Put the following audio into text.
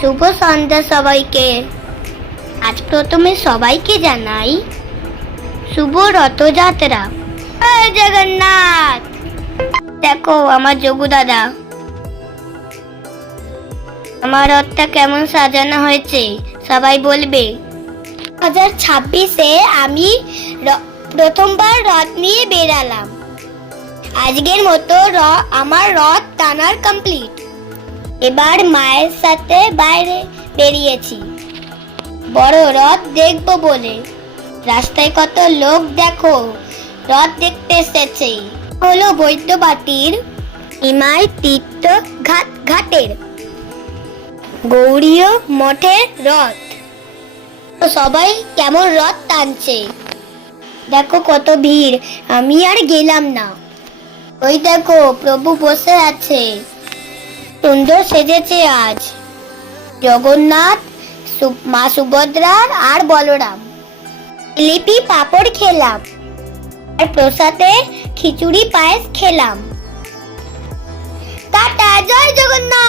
শুভ সন্ধ্যা সবাইকে। আজ প্রথমে সবাইকে জানাই শুভ রথযাত্রা। জয় জগন্নাথ। দেখো আমার যোগু দাদা, আমার রথটা কেমন সাজানো হয়েছে সবাই বলবে। 2026-এ আমি প্রথমবার রথ নিয়ে বেরালাম। আজকের মতো আমার রথ টানার কমপ্লিট। এবার মায়ের সাথে বাইরে বেরিয়েছি বড় রথ দেখবো বলে। রাস্তায় কত লোক দেখো রথ দেখতে এসেছে। হলো বৈদ্যবাটির ইমাই তীর্থ ঘাটের গৌরীয় মঠের রথ। সবাই কেমন রথ টানছে দেখো, কত ভিড়। আমি আর গেলাম না। ওই দেখো প্রভু বসে আছে, সুন্দর সেজেছে আজ। জগন্নাথ, মা সুভদ্রা আর বলরাম। জিলিপি পাপড় খেলাম আর প্রসাদে খিচুড়ি পায়েস খেলাম। টাটা, জয় জগন্নাথ।